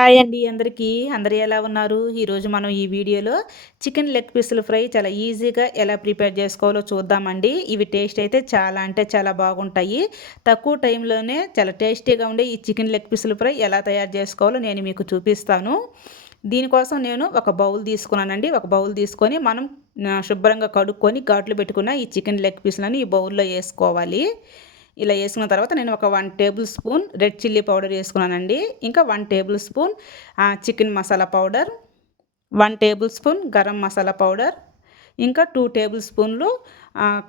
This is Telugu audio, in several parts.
హాయ్ అండి అందరికీ. అందరు ఎలా ఉన్నారు? ఈరోజు మనం ఈ వీడియోలో చికెన్ లెగ్ పీసులు ఫ్రై చాలా ఈజీగా ఎలా ప్రిపేర్ చేసుకోవాలో చూద్దామండి. ఇవి టేస్ట్ అయితే చాలా అంటే చాలా బాగుంటాయి. తక్కువ టైంలోనే చాలా టేస్టీగా ఉండే ఈ చికెన్ లెగ్ పీసులు ఫ్రై ఎలా తయారు చేసుకోవాలో నేను మీకు చూపిస్తాను. దీనికోసం నేను ఒక బౌల్ తీసుకున్నానండి. ఒక బౌల్ తీసుకొని మనం శుభ్రంగా కడుక్కొని ఘాట్లు పెట్టుకున్న ఈ చికెన్ లెగ్ పీసులను ఈ బౌల్లో వేసుకోవాలి. ఇలా వేసుకున్న తర్వాత నేను ఒక one tablespoon red chilli powder వేసుకున్నానండి. ఇంకా one tablespoon chicken masala powder one tablespoon garam masala powder ఇంకా టూ టేబుల్ స్పూన్లు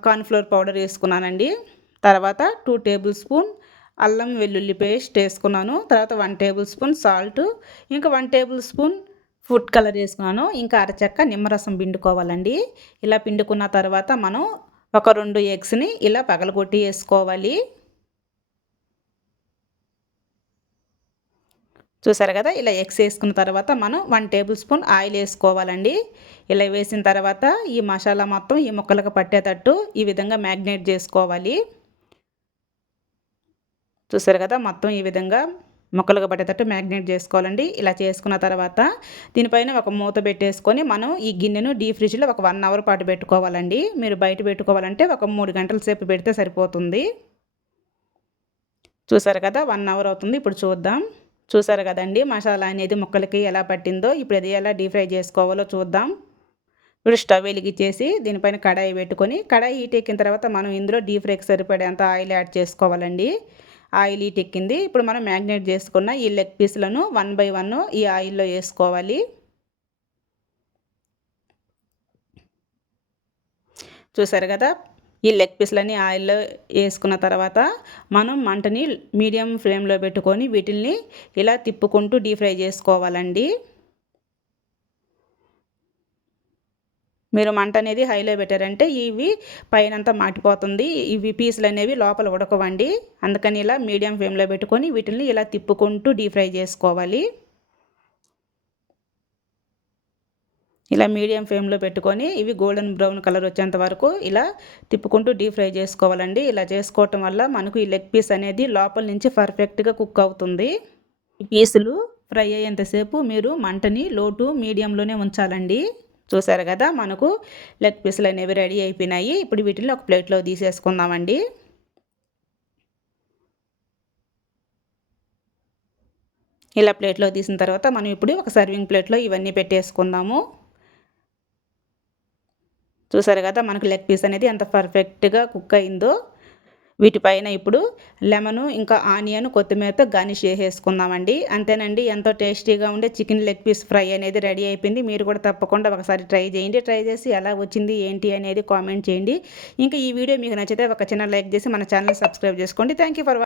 కార్న్ఫ్లోర్ పౌడర్ వేసుకున్నానండి. తర్వాత టూ టేబుల్ స్పూన్ అల్లం వెల్లుల్లి పేస్ట్ వేసుకున్నాను. తర్వాత వన్ టేబుల్ స్పూన్ సాల్ట్ ఇంకా one tablespoon food colour వేసుకున్నాను. ఇంకా అరచక్క నిమ్మరసం పిండుకోవాలండి. ఇలా పిండుకున్న తర్వాత మనం ఒక రెండు ఎగ్స్ని ఇలా పగలగొట్టి వేసుకోవాలి. చూసారు కదా? ఇలా ఎగ్స్ వేసుకున్న తర్వాత మనం వన్ టేబుల్ స్పూన్ ఆయిల్ వేసుకోవాలండి. ఇలా వేసిన తర్వాత ఈ మసాలా మొత్తం ఈ ముక్కలకు పట్టేటట్టు ఈ విధంగా మ్యాగ్నేట్ చేసుకోవాలి. చూసారు కదా? మొత్తం ఈ విధంగా ముక్కలుగా పట్టేటట్టు మ్యాగ్నేట్ చేసుకోవాలండి. ఇలా చేసుకున్న తర్వాత దీనిపైన ఒక మూత పెట్టేసుకొని మనం ఈ గిన్నెను డీ ఫ్రిడ్జ్లో ఒక వన్ అవర్ పాటు పెట్టుకోవాలండి. మీరు బయట పెట్టుకోవాలంటే ఒక మూడు గంటల సేపు పెడితే సరిపోతుంది. చూసారు కదా వన్ అవర్ అవుతుంది. ఇప్పుడు చూద్దాం. చూసారు కదండి మసాలా అనేది ముక్కలకి ఎలా పట్టిందో ఇప్పుడు అది ఎలా డీప్ ఫ్రై చేసుకోవాలో చూద్దాం. ఇప్పుడు స్టవ్ వెలిగించేసి దీనిపైన కడాయి పెట్టుకొని కడాయి హీట్ ఎక్కిన తర్వాత మనం ఇందులో డీప్ ఫ్రైకి సరిపడేంత ఆయిల్ యాడ్ చేసుకోవాలండి. ఆయిల్ హీట్ ఎక్కింది. ఇప్పుడు మనం మ్యాగ్నేట్ చేసుకున్న ఈ లెగ్ పీస్లను వన్ బై వన్ ఈ ఆయిల్లో వేసుకోవాలి. చూసారు కదా? ఈ లెగ్ పీస్లని ఆయిల్లో వేసుకున్న తర్వాత మనం మంటని మీడియం ఫ్లేమ్లో పెట్టుకొని వీటిల్ని ఇలా తిప్పుకుంటూ డీప్ ఫ్రై చేసుకోవాలండి. మీరు మంట అనేది హైలో పెట్టారంటే ఇవి పైనంతా మాటిపోతుంది. ఇవి పీసులు అనేవి లోపల ఉడకవండి. అందుకని ఇలా మీడియం ఫ్లేమ్లో పెట్టుకొని వీటిని ఇలా తిప్పుకుంటూ డీప్ ఫ్రై చేసుకోవాలి. ఇలా మీడియం ఫ్లేమ్లో పెట్టుకొని ఇవి గోల్డెన్ బ్రౌన్ కలర్ వచ్చేంత వరకు ఇలా తిప్పుకుంటూ డీప్ ఫ్రై చేసుకోవాలండి. ఇలా చేసుకోవటం వల్ల మనకు ఈ లెగ్ పీస్ అనేది లోపల నుంచి పర్ఫెక్ట్గా కుక్ అవుతుంది. ఈ పీసులు ఫ్రై అయ్యేంతసేపు మీరు మంటని లోటు మీడియంలోనే ఉంచాలండి. చూసారు కదా మనకు లెగ్ పీసులు అనేవి రెడీ అయిపోయినాయి. ఇప్పుడు వీటిని ఒక ప్లేట్లో తీసేసుకుందామండి. ఇలా ప్లేట్లో తీసిన తర్వాత మనం ఇప్పుడు ఒక సర్వింగ్ ప్లేట్లో ఇవన్నీ పెట్టేసుకుందాము. చూసారు కదా మనకు లెగ్ పీస్ అనేది ఎంత పర్ఫెక్ట్గా కుక్ అయిందో. వీటిపైన ఇప్పుడు లెమను ఇంకా ఆనియన్ కొత్తిమీరతో గార్నిష్ చేసేసుకుందామండి. అంతేనండి ఎంతో టేస్టీగా ఉండే చికెన్ లెగ్ పీస్ ఫ్రై అనేది రెడీ అయిపోయింది. మీరు కూడా తప్పకుండా ఒకసారి ట్రై చేయండి. ట్రై చేసి ఎలా వచ్చింది ఏంటి అనేది కామెంట్ చేయండి. ఇంకా ఈ వీడియో మీకు నచ్చితే ఒక చిన్న లైక్ చేసి మన ఛానల్ సబ్స్క్రైబ్ చేసుకోండి. Thank for